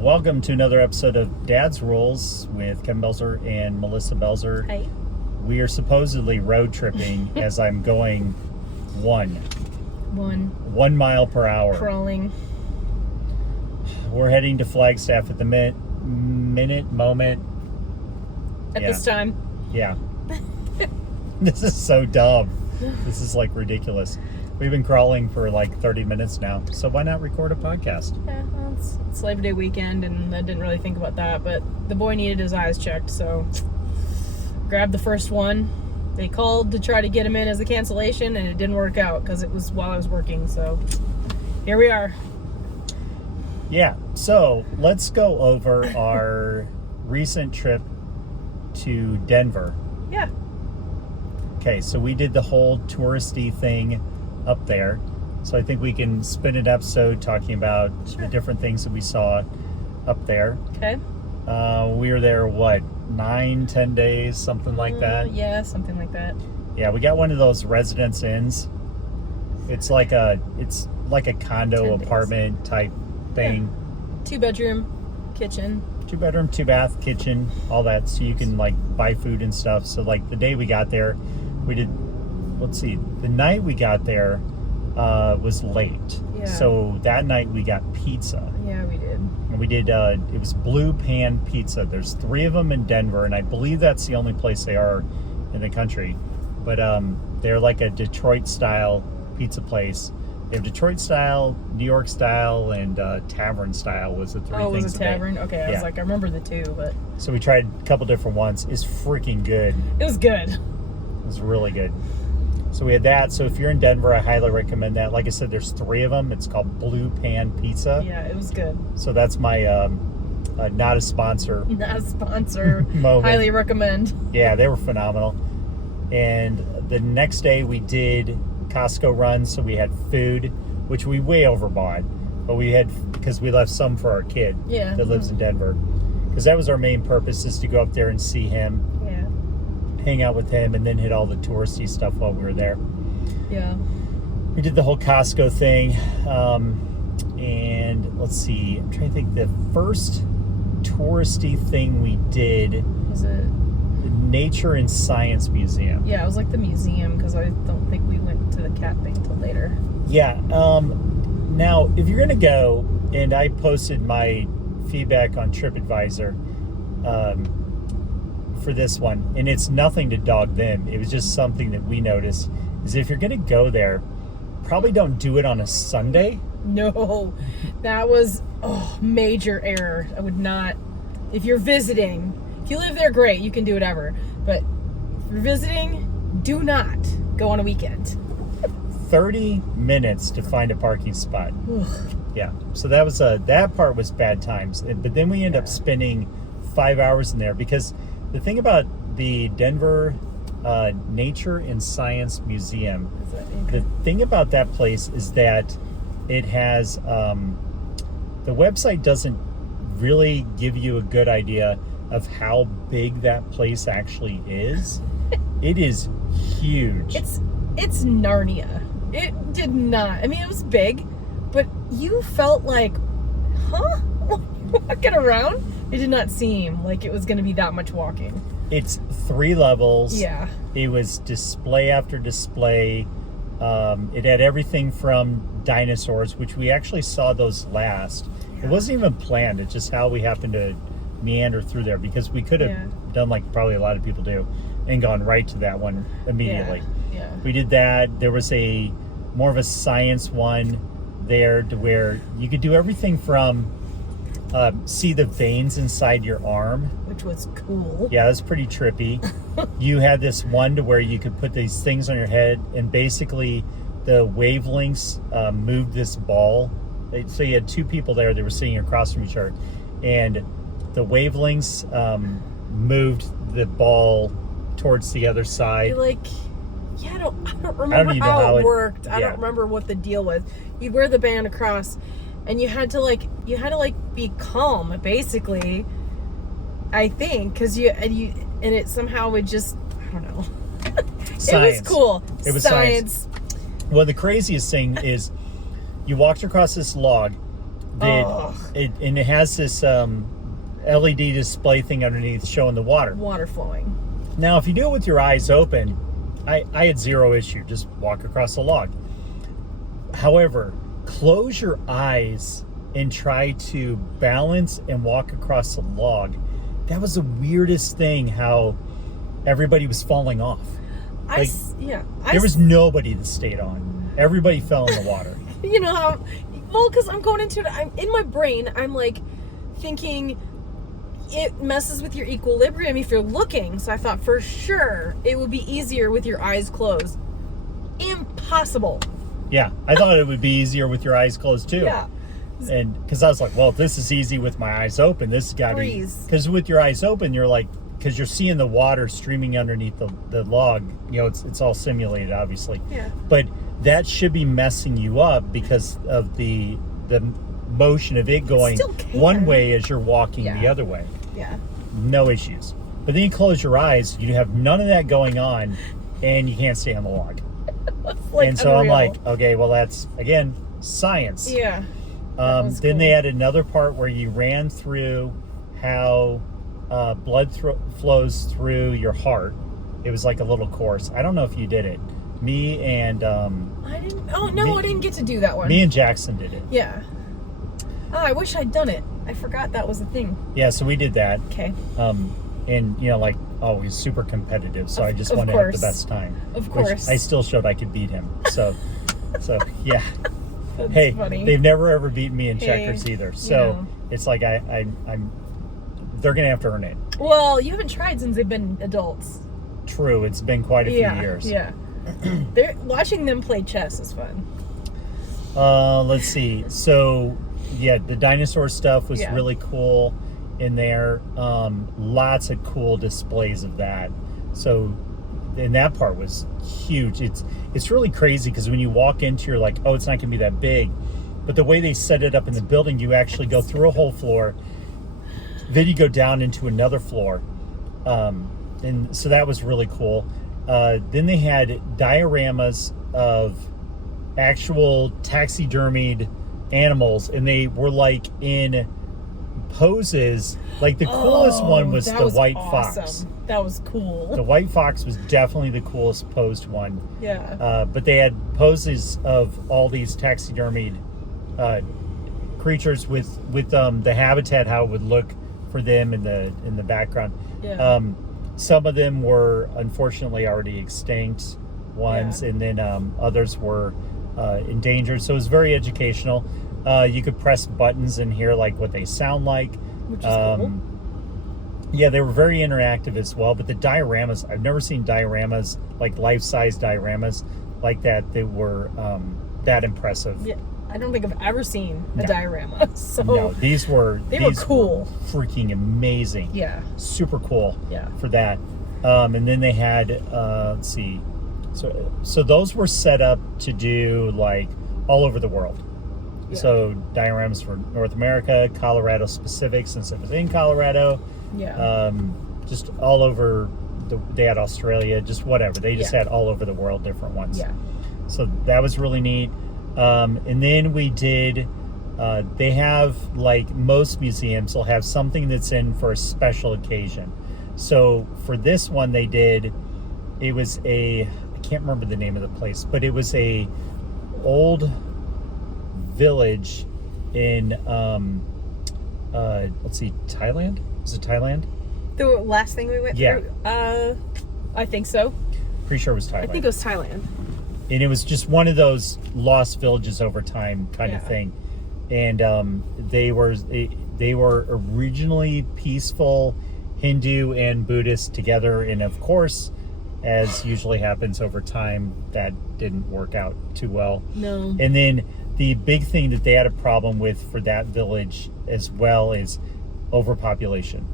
Welcome to another episode of Dad's Rules with Kevin Belzer and Melissa Belzer. Hey. We are supposedly road tripping as I'm going 1 mile per hour. Crawling. We're heading to Flagstaff at the moment. At this time. Yeah. This is so dumb. This is like ridiculous. We've been crawling for like 30 minutes now, so why not record a podcast? Yeah, well, it's Labor Day weekend, and I didn't really think about that, but the boy needed his eyes checked, so grabbed the first one. They called to try to get him in as a cancellation, and it didn't work out because it was while I was working, so here we are. Yeah, so let's go over our recent trip to Denver. Yeah. Okay, so we did the whole touristy thing up there. So I think we can spin an episode talking about the different things that we saw up there. Okay. We were there, 9-10 days, something like that? Yeah, something like that. Yeah, we got one of those residence inns. It's like a condo apartment type thing. Yeah. 2-bedroom, kitchen. 2-bedroom, 2-bath, kitchen, all that, so you can like buy food and stuff. So like the day we got there, we did, the night we got there was late. Yeah. So that night we got pizza. Yeah, we did. And we did, it was Blue Pan Pizza. There's 3 of them in Denver, and I believe that's the only place they are in the country. But they're like a Detroit-style pizza place. They have Detroit style, New York style, and tavern style was the 3 things. Oh, it was a tavern? Okay, I was like, I remember the 2, but... So we tried a couple different ones. It's freaking good. It was good. It was really good. So we had that. So if you're in Denver, I highly recommend that. Like I said, there's 3 of them. It's called Blue Pan Pizza. Yeah, it was good. So that's my not a sponsor. Not a sponsor. moment. Highly recommend. Yeah, they were phenomenal. And the next day we did Costco run, so we had food, which we way overbought, but we had, because we left some for our kid that lives in Denver, because that was our main purpose, is to go up there and see him, hang out with him, and then hit all the touristy stuff while we were there. Yeah, we did the whole Costco thing, and let's see, I'm trying to think, the first touristy thing we did was it Nature and Science Museum. Yeah, it was like the museum, because I don't think we went to the cat thing till later. Yeah. Now, if you're going to go, and I posted my feedback on TripAdvisor for this one, and it's nothing to dog them. It was just something that we noticed, is if you're going to go there, probably don't do it on a Sunday. No, that was major error. I would not, if you're visiting... If you live there, great, you can do whatever. But if you're visiting, do not go on a weekend. 30 minutes to find a parking spot. Yeah, so that was that part was bad times. But then we end up spending 5 hours in there, because the thing about the Denver Nature and Science Museum, the thing about that place is that it has, the website doesn't really give you a good idea of how big that place actually is. It is huge. It's Narnia. It did not. I mean, it was big, but you felt like, walking around? It did not seem like it was going to be that much walking. It's 3 levels. Yeah. It was display after display. It had everything from dinosaurs, which we actually saw those last. Yeah. It wasn't even planned. It's just how we happened to meander through there, because we could have done like probably a lot of people do and gone right to that one immediately. Yeah. We did that. There was a more of a science one there, to where you could do everything from see the veins inside your arm, which was cool. Yeah, that's pretty trippy. You had this one to where you could put these things on your head, and basically the wavelengths moved this ball. So you had 2 people there that were sitting across from each other, and the wavelengths moved the ball towards the other side. I don't remember how it worked. I don't remember what the deal was. You'd wear the band across, and you had to be calm, basically. I think, because it somehow would just, I don't know. It was cool. It was science. Well, the craziest thing is, you walked across this log. And it has this LED display thing underneath showing the water. Water flowing. Now, if you do it with your eyes open, I had zero issue. Just walk across the log. However, close your eyes and try to balance and walk across the log. That was the weirdest thing, how everybody was falling off. There was nobody that stayed on. Everybody fell in the water. You know how, well, because I'm going into it, in my brain, I'm like thinking it messes with your equilibrium if you're looking. So I thought for sure it would be easier with your eyes closed. Impossible. Yeah, I thought it would be easier with your eyes closed too. Yeah. And because I was like, well, if this is easy with my eyes open, this has got to be. Because with your eyes open, you're like, because you're seeing the water streaming underneath the log. You know, it's all simulated, obviously. Yeah. But that should be messing you up because of the motion of it going one way as you're walking the other way. Yeah. No issues. But then you close your eyes, you have none of that going on, and you can't stay on the log. And so I'm like, okay, well, that's, again, science. Yeah. Then they had another part where you ran through how blood flows through your heart. It was like a little course. I don't know if you did it. Me and... I didn't... Oh, no, I didn't get to do that one. Me and Jackson did it. Yeah. Oh, I wish I'd done it. I forgot that was a thing. Yeah, so we did that. Okay. And, you know, like, always super competitive, so I just wanted to have the best time. Of course. I still showed I could beat him. So yeah. That's hey, funny. They've never ever beaten me in checkers either. So it's like I'm they're gonna have to earn it. Well, you haven't tried since they've been adults. True, it's been quite a few years. Yeah. Watching them play chess is fun. Let's see. So yeah, the dinosaur stuff was really cool in there. Lots of cool displays of that. So, and that part was huge. It's really crazy because when you walk into, you're like, oh, it's not gonna be that big, but the way they set it up in the building, you actually go through a whole floor, then you go down into another floor, and so that was really cool. Then they had dioramas of actual taxidermied animals, and they were like in poses. Like the coolest one was the white fox. That was cool. The white fox was definitely the coolest posed one. Yeah. But they had poses of all these taxidermied creatures with the habitat, how it would look for them in the background. Yeah. Some of them were unfortunately already extinct ones, and then others were endangered. So it was very educational. You could press buttons and hear like what they sound like. Which is cool. Yeah, they were very interactive as well. But the dioramas, I've never seen dioramas, like life-size dioramas like that. They were that impressive. Yeah, I don't think I've ever seen a diorama. So no, these were cool. Freaking amazing. Yeah. Super cool. Yeah. For that. And then they had let's see. So those were set up to do like all over the world. Yeah. So dioramas for North America, Colorado specific, since it was in Colorado. Yeah. Just all over. They had Australia, just whatever. They just had all over the world different ones. Yeah. So that was really neat. And then we did. They have, like most museums, will have something that's in for a special occasion. So for this one, they did. It was I can't remember the name of the place, but it was a old village in let's see, Thailand. Is it Thailand? The last thing we went through? I think so. Pretty sure it was Thailand. I think it was Thailand. And it was just one of those lost villages over time kind of thing. And they were originally peaceful Hindu and Buddhist together, and of course, as usually happens over time, that didn't work out too well. No. And then the big thing that they had a problem with for that village as well is overpopulation.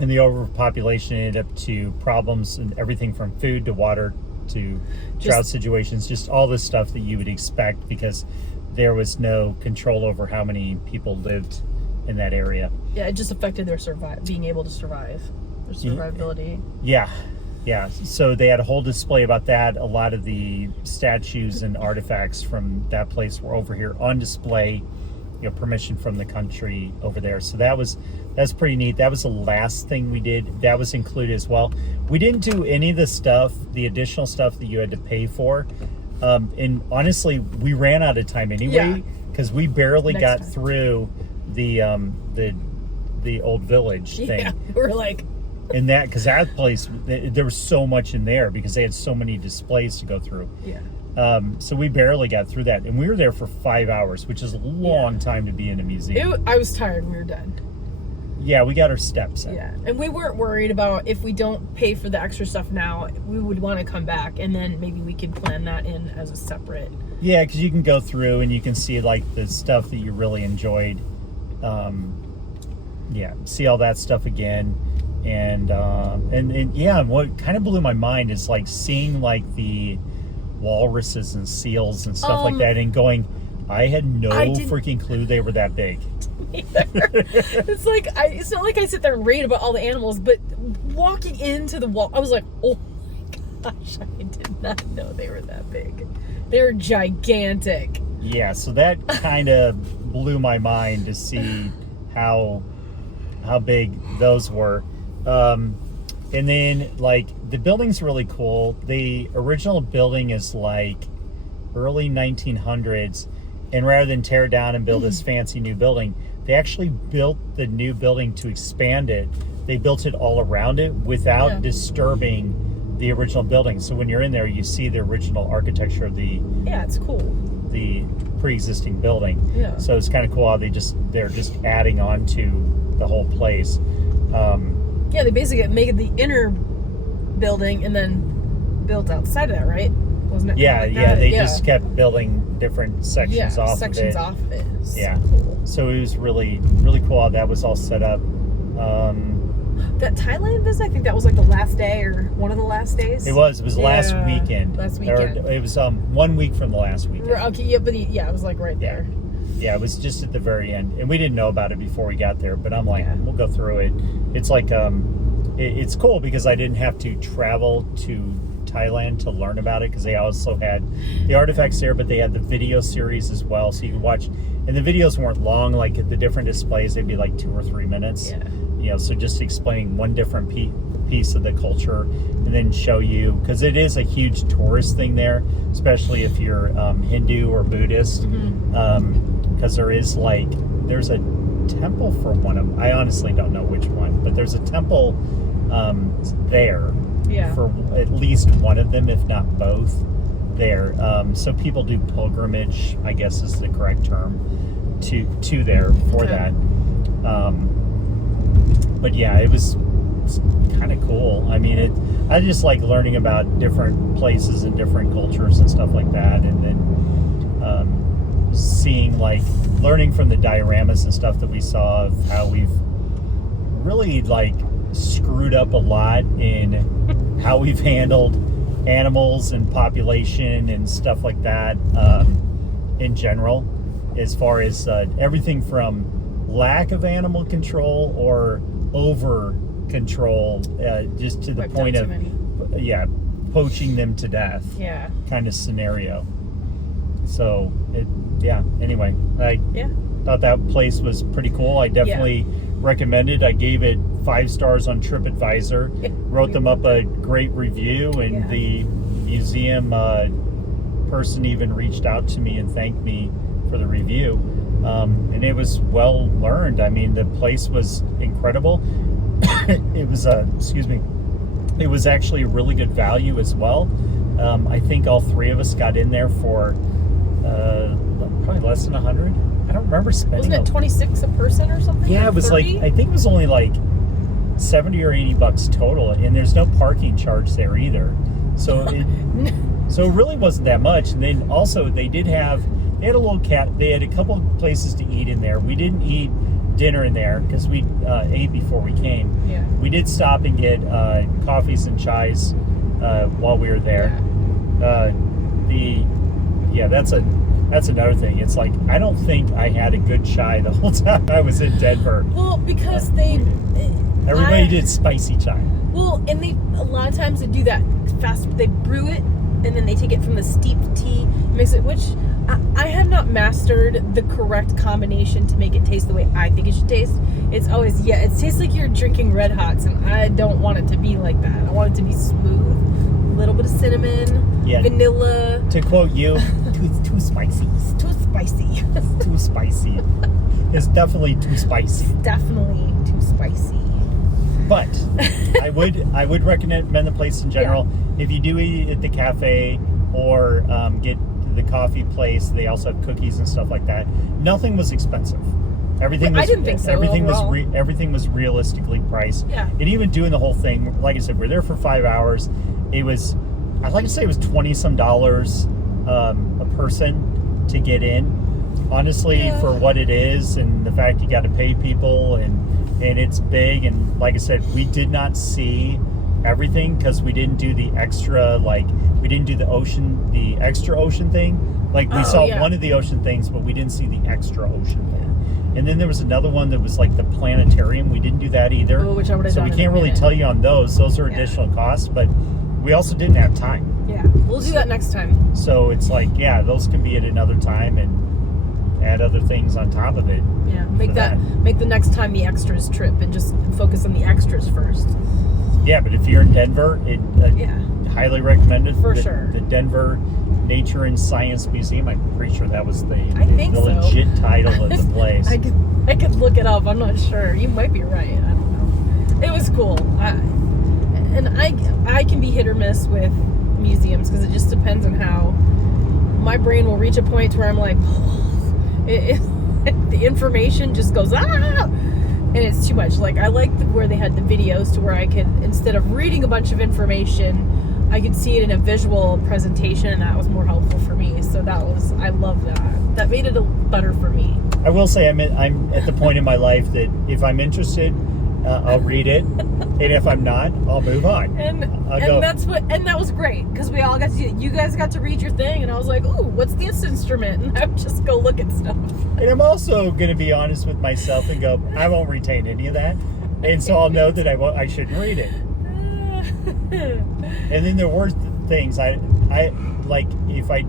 And the overpopulation ended up to problems and everything from food to water to drought situations, just all this stuff that you would expect, because there was no control over how many people lived in that area. Yeah, it just affected their being able to survive, their survivability. Yeah. So they had a whole display about that. A lot of the statues and artifacts from that place were over here on display. permission from the country over there. So that's pretty neat. That was the last thing we did. That was included as well. We didn't do any of the additional stuff that you had to pay for. And honestly, we ran out of time anyway because we barely got through the old village thing. Yeah, we're like. In that, because that place, there was so much in there because they had so many displays to go through. Yeah. So we barely got through that, and we were there for 5 hours, which is a long time to be in a museum. I was tired when we were done. Yeah, we got our steps in. Yeah, and we weren't worried about if we don't pay for the extra stuff now, we would want to come back, and then maybe we could plan that in as a separate. Yeah, because you can go through and you can see like the stuff that you really enjoyed. See all that stuff again. And yeah, what kind of blew my mind is like seeing like the walruses and seals and stuff like that, and going, I had no freaking clue they were that big. It's like it's not like I sit there and read about all the animals, but walking into the wall, I was like, oh my gosh, I did not know they were that big. They're gigantic. Yeah, so that kind of blew my mind to see how big those were. And then like the building's really cool. The original building is like early 1900s, and rather than tear it down and build this fancy new building, they actually built the new building to expand it. They built it all around it without disturbing the original building. So when you're in there, you see the original architecture of it's cool. The pre-existing building. Yeah. So it's kind of cool how they're just adding on to the whole place. Yeah, they basically make the inner building and then built outside of that, right? Wasn't it? Yeah, they just kept building different sections off of it. off of it. Yeah. Cool. So it was really, really cool how that was all set up. That Thailand visit, I think that was like the last day or one of the last days. It was last weekend. Last weekend. It was 1 week from the last weekend. Okay, yeah, but it was like right there. Yeah, it was just at the very end, and we didn't know about it before we got there. But I'm like, we'll go through it. It's like, it's cool because I didn't have to travel to Thailand to learn about it, because they also had the artifacts there, but they had the video series as well, so you could watch. And the videos weren't long, like at the different displays, they'd be like 2 or 3 minutes. Yeah. So just explaining one different piece of the culture, and then show you, because it is a huge tourist thing there, especially if you're Hindu or Buddhist. Because there's a temple for one of them. I honestly don't know which one, but there's a temple there for at least one of them, if not both, there. So people do pilgrimage, I guess is the correct term, to there for that. But yeah, it was kind of cool. I mean, I just like learning about different places and different cultures and stuff like that, and then seeing, like, learning from the dioramas and stuff that we saw of how we've really like screwed up a lot in how we've handled animals and population and stuff like that in general, as far as everything from lack of animal control or over control, just to the point of poaching them to death kind of scenario. So anyway, I thought that place was pretty cool. I definitely recommend it. I gave it 5 stars on TripAdvisor, wrote them up a great review, and the museum person even reached out to me and thanked me for the review. And it was well learned. I mean, the place was incredible. It was it was actually a really good value as well. I think all 3 of us got in there for probably less than 100. I don't remember spending. Wasn't it 26 a person or something? Yeah, it was 30? I think it was only like $70 or $80 total, and there's no parking charge there either. So so it really wasn't that much. And then also they had a little they had a couple places to eat in there. We didn't eat dinner in there because we ate before we came. Yeah. We did stop and get coffees and chais while we were there. That's another thing. It's like, I don't think I had a good chai the whole time I was in Denver. Well, because everybody did spicy chai. Well, and a lot of times they do that fast. They brew it and then they take it from the steeped tea, mix it. Which I have not mastered the correct combination to make it taste the way I think it should taste. It's always, it tastes like you're drinking Red Hots, and I don't want it to be like that. I want it to be smooth, a little bit of cinnamon, vanilla. To quote you, too spicy. It's too spicy. It's too spicy. It's definitely too spicy. It's definitely too spicy. But I would recommend the place in general. If you do eat at the cafe or get the coffee place, they also have cookies and stuff like that. Nothing was expensive. Everything was. I didn't think so. Everything was realistically priced. Yeah. And even doing the whole thing, like I said, we're there for 5 hours. It was, I'd like to say, it was $20-some a person to get in. Honestly, for what it is, and the fact you got to pay people, and it's big, and like I said, we did not see everything because we didn't do the extra, we didn't do the extra ocean thing. Like, we saw one of the ocean things, but we didn't see the extra ocean thing. And then there was another one that was like the planetarium. We didn't do that either. Which I would have so done we can't really tell you on those. Those are additional costs, but we also didn't have time. Yeah, we'll do that next time. So it's like, those can be at another time, and add other things on top of it. Yeah, make the next time the extras trip, and just focus on the extras first. Yeah, but if you're in Denver, highly recommended. Sure. The Denver Nature and Science Museum. I'm pretty sure that was the legit title of the place. I could look it up. I'm not sure. You might be right. I don't know. It was cool. I can be hit or miss with museums because it just depends on how my brain will reach a point where I'm like, the information just goes and it's too much. Like, I liked where they had the videos to where I could, instead of reading a bunch of information, I could see it in a visual presentation, and that was more helpful for me. So I love that. That made it better for me. I will say I'm at the point in my life that if I'm interested, I'll read it, and if I'm not, I'll move on. And that was great because we all got to. You guys got to read your thing, and I was like, "Ooh, what's this instrument?" And I would just go look at stuff. And I'm also going to be honest with myself and go, I won't retain any of that, and so I'll know that I shouldn't read it. And then there were things I like if I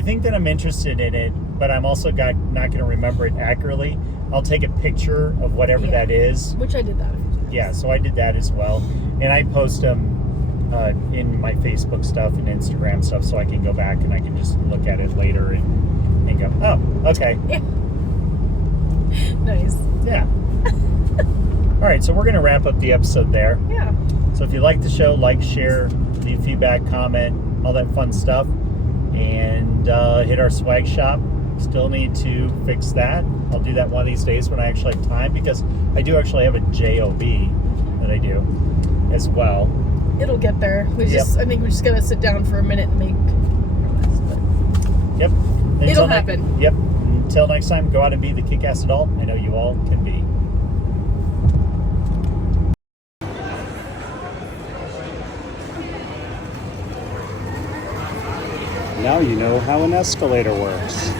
think that I'm interested in it, but I'm also not going to remember it accurately, I'll take a picture of whatever that is. Which I did that. Yeah, so I did that as well. And I post them in my Facebook stuff and Instagram stuff, so I can go back and I can just look at it later and go, oh, okay. Yeah. Nice. Yeah. All right, so we're going to wrap up the episode there. Yeah. So if you like the show, like, share, leave feedback, comment, all that fun stuff. And hit our swag shop. Still need to fix that. I'll do that one of these days when I actually have time, because I do actually have a JOB that I do as well. It'll get there. I think we're just gonna sit down for a minute and make. Yep. It'll happen. Yep. Until next time, go out and be the kick-ass adult I know you all can be. Now you know how an escalator works.